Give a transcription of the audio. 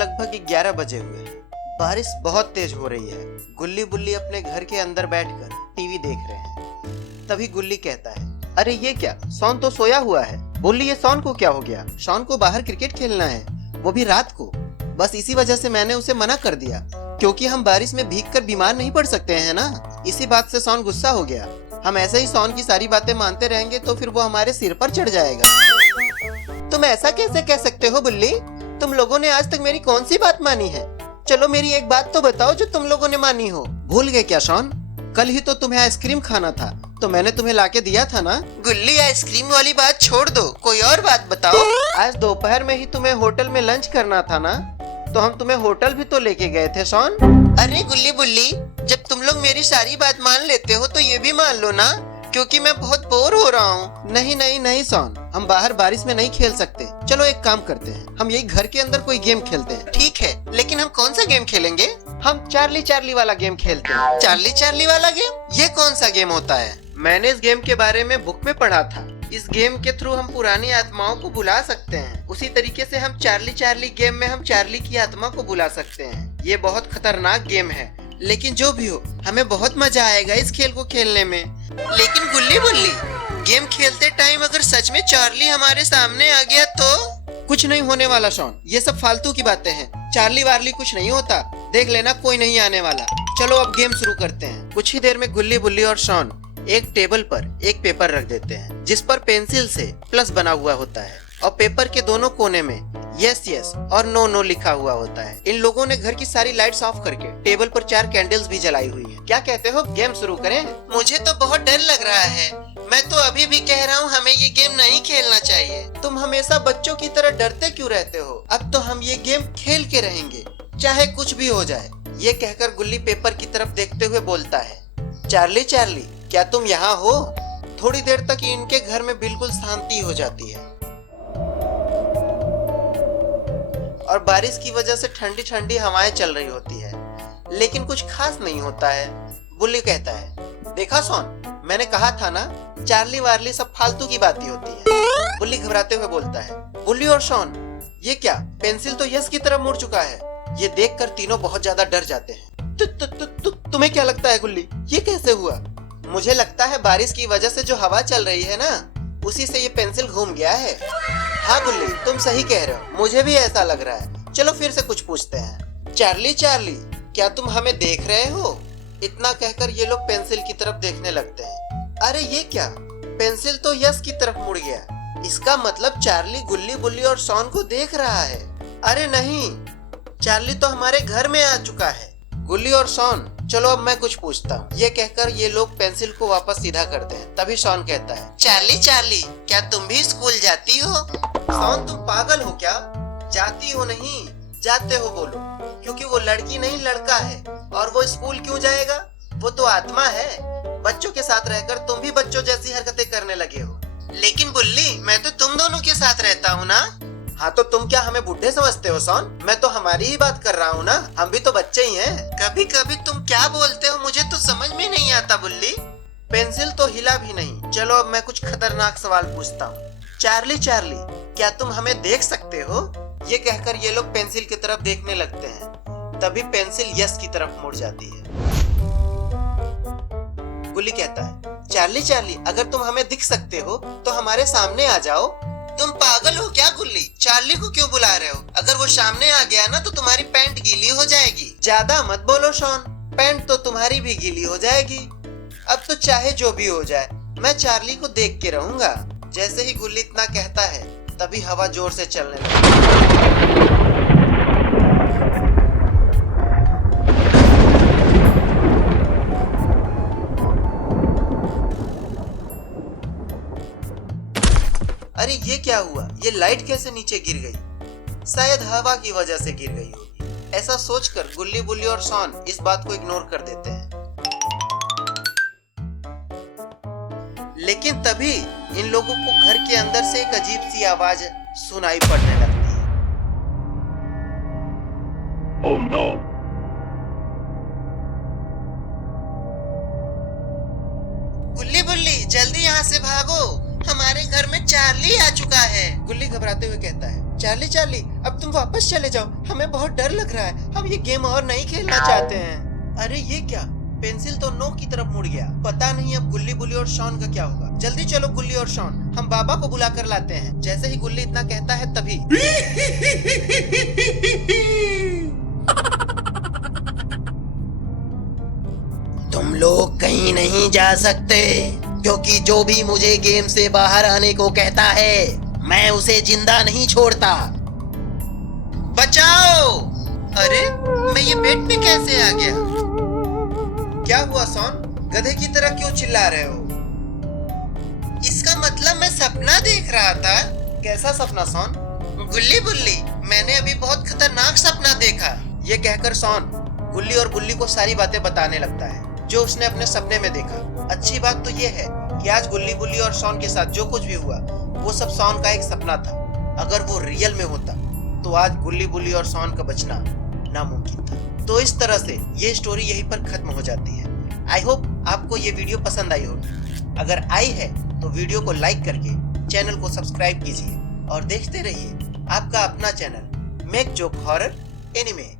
लगभग 11 बजे हुए हैं। बारिश बहुत तेज हो रही है। गुल्ली बुल्ली अपने घर के अंदर बैठकर टीवी देख रहे हैं। तभी गुल्ली कहता है, अरे ये क्या, शॉन तो सोया हुआ है। बुल्ली, ये शॉन को क्या हो गया? शॉन को बाहर क्रिकेट खेलना है, वो भी रात को। बस इसी वजह से मैंने उसे मना कर दिया, क्योंकि हम बारिश में भीगकर बीमार नहीं पड़ सकते हैं ना। इसी बात से शॉन गुस्सा हो गया। हम ऐसे ही शॉन की सारी बातें मानते रहेंगे तो फिर वो हमारे सिर पर चढ़ जाएगा। तुम ऐसा कैसे कह सकते हो बुल्ली? तुम लोगों ने आज तक मेरी कौन सी बात मानी है? चलो मेरी एक बात तो बताओ जो तुम लोगों ने मानी हो। भूल गए क्या शॉन? कल ही तो तुम्हें आइसक्रीम खाना था, तो मैंने तुम्हें लाके दिया था ना। गुल्ली, आइसक्रीम वाली बात छोड़ दो, कोई और बात बताओ। आज दोपहर में ही तुम्हें होटल में लंच करना था ना, तो हम तुम्हें होटल भी तो लेके गए थे शॉन। अरे गुल्ली बुल्ली, जब तुम लोग मेरी सारी बात मान लेते हो तो ये भी मान लो ना, क्योंकि मैं बहुत बोर हो रहा हूँ। नहीं नहीं नहीं शॉन, हम बाहर बारिश में नहीं खेल सकते। चलो एक काम करते हैं, हम यही घर के अंदर कोई गेम खेलते हैं। ठीक है, लेकिन हम कौन सा गेम खेलेंगे? हम चार्ली चार्ली वाला गेम खेलते हैं। चार्ली चार्ली वाला गेम? ये कौन सा गेम होता है? मैंने इस गेम के बारे में बुक में पढ़ा था। इस गेम के थ्रू हम पुरानी आत्माओं को बुला सकते हैं। उसी तरीके से हम चार्ली चार्ली गेम में हम चार्ली की आत्मा को बुला सकते हैं। ये बहुत खतरनाक गेम है, लेकिन जो भी हो, हमें बहुत मजा आएगा इस खेल को खेलने में। लेकिन गुल्ली बुल्ली, गेम खेलते टाइम अगर सच में चार्ली हमारे सामने आ गया तो? कुछ नहीं होने वाला शॉन, ये सब फालतू की बातें हैं। चार्ली वार्ली कुछ नहीं होता, देख लेना, कोई नहीं आने वाला। चलो अब गेम शुरू करते हैं। कुछ ही देर में गुल्ली बुल्ली और शॉन एक टेबल पर एक पेपर रख देते हैं, जिस पर पेंसिल से प्लस बना हुआ होता है, और पेपर के दोनों कोने में यस यस और नो नो लिखा हुआ होता है। इन लोगों ने घर की सारी लाइट्स ऑफ करके टेबल पर 4 कैंडल्स भी जलाई हुई हैं। क्या कहते हो, गेम शुरू करें? मुझे तो बहुत डर लग रहा है। मैं तो अभी भी कह रहा हूँ हमें ये गेम नहीं खेलना चाहिए। तुम हमेशा बच्चों की तरह डरते क्यों रहते हो? अब तो हम ये गेम खेल के रहेंगे, चाहे कुछ भी हो जाए। ये कहकर गुल्ली पेपर की तरफ देखते हुए बोलता है, चार्ली चार्ली, क्या तुम यहाँ हो? थोड़ी देर तक इनके घर में बिल्कुल शांति हो जाती है और बारिश की वजह से ठंडी ठंडी हवाएं चल रही होती है, लेकिन कुछ खास नहीं होता है। बुल्ली कहता है, देखा शॉन, मैंने कहा था ना, चार्ली वार्ली सब फालतू की बातें होती है। बुल्ली घबराते हुए बोलता है, बुल्ली और शॉन, ये क्या, पेंसिल तो यस की तरफ मुड़ चुका है। ये देखकर तीनों बहुत ज्यादा डर जाते हैं। तुम्हें क्या लगता है गुल्ली, ये कैसे हुआ? मुझे लगता है बारिश की वजह से जो हवा चल रही है ना, उसी से ये पेंसिल घूम गया है। हाँ गुल्ली, तुम सही कह रहे हो, मुझे भी ऐसा लग रहा है। चलो फिर से कुछ पूछते हैं। चार्ली चार्ली, क्या तुम हमें देख रहे हो? इतना कहकर ये लोग पेंसिल की तरफ देखने लगते हैं। अरे ये क्या, पेंसिल तो यस की तरफ मुड़ गया। इसका मतलब चार्ली गुल्ली बुल्ली और शॉन को देख रहा है। अरे नहीं, चार्ली तो हमारे घर में आ चुका है। गुल्ली और शॉन, चलो अब मैं कुछ पूछता हूँ। ये कहकर ये लोग पेंसिल को वापस सीधा करते हैं। तभी शॉन कहता है, चार्ली चार्ली, क्या तुम भी स्कूल जाती हो? शॉन, तुम पागल हो क्या? जाती हो नहीं, जाते हो बोलो, क्योंकि वो लड़की नहीं लड़का है। और वो स्कूल क्यों जाएगा? वो तो आत्मा है। बच्चों के साथ रहकर तुम भी बच्चों जैसी हरकतें करने लगे हो। लेकिन गुल्ली, मैं तो तुम दोनों के साथ रहता हूँ ना। हाँ तो तुम क्या हमें बुढ़े समझते हो शॉन? मैं तो हमारी ही बात कर रहा हूँ ना, हम भी तो बच्चे ही हैं। कभी कभी तुम क्या बोलते हो मुझे तो समझ में नहीं आता बुल्ली। पेंसिल तो हिला भी नहीं। चलो अब मैं कुछ खतरनाक सवाल पूछता हूँ। चार्ली चार्ली, क्या तुम हमें देख सकते हो? ये कहकर ये लोग पेंसिल की तरफ देखने लगते हैं। तभी पेंसिल यस की तरफ मुड़ जाती है। गुल्ली कहता है, चार्ली चार्ली, अगर तुम हमें दिख सकते हो तो हमारे सामने आ जाओ। तुम पागल हो क्या गुल्ली? चार्ली को क्यों बुला रहे हो? अगर वो सामने आ गया ना तो तुम्हारी पैंट गीली हो जाएगी। ज्यादा मत बोलो शॉन, पैंट तो तुम्हारी भी गीली हो जाएगी। अब तो चाहे जो भी हो जाए, मैं चार्ली को देख के रहूंगा। जैसे ही गुल्ली इतना कहता है, तभी हवा जोर से चलने लगती है। अरे ये क्या हुआ? ये लाइट कैसे नीचे गिर गई? शायद हवा की वजह से गिर गई होगी। ऐसा सोचकर गुल्ली बुल्ली और शॉन इस बात को इग्नोर कर देते हैं। लेकिन तभी इन लोगों को घर के अंदर से एक अजीब सी आवाज सुनाई पड़ने लगती है। Oh no! गुल्ली बुल्ली, जल्दी यहाँ से भागो, हमारे घर में चार्ली आ चुका है। गुल्ली घबराते हुए कहता है, चार्ली चार्ली, अब तुम वापस चले जाओ, हमें बहुत डर लग रहा है, हम ये गेम और नहीं खेलना चाहते हैं। अरे ये क्या, पेंसिल तो नो की तरफ मुड़ गया। पता नहीं अब गुल्ली बुल्ली और शॉन का क्या होगा। जल्दी चलो गुल्ली और शॉन, हम बाबा को बुला कर लाते हैं। जैसे ही गुल्ली इतना कहता है तभी तुम लोग कहीं नहीं जा सकते, क्योंकि जो भी मुझे गेम से बाहर आने को कहता है मैं उसे जिंदा नहीं छोड़ता। बचाओ! अरे मैं ये बेड पे कैसे आ गया? क्या हुआ सॉन, गधे की तरह क्यों चिल्ला रहे हो? इसका मतलब मैं सपना देख रहा था। कैसा सपना सॉन? गुल्ली बुल्ली, मैंने अभी बहुत खतरनाक सपना देखा। ये कहकर सॉन गुल्ली और बुल्ली को सारी बातें बताने लगता है जो उसने अपने सपने में देखा। अच्छी बात तो ये है कि आज गुल्ली बुल्ली और शॉन के साथ जो कुछ भी हुआ वो सब शॉन का एक सपना था। अगर वो रियल में होता तो आज गुल्ली बुल्ली और शॉन का बचना नामुमकिन था। तो इस तरह से ये स्टोरी यहीं पर खत्म हो जाती है। आई होप आपको ये वीडियो पसंद आई होगी। अगर आई है तो वीडियो को लाइक करके चैनल को सब्सक्राइब कीजिए और देखते रहिए आपका अपना channel make joke horror anime.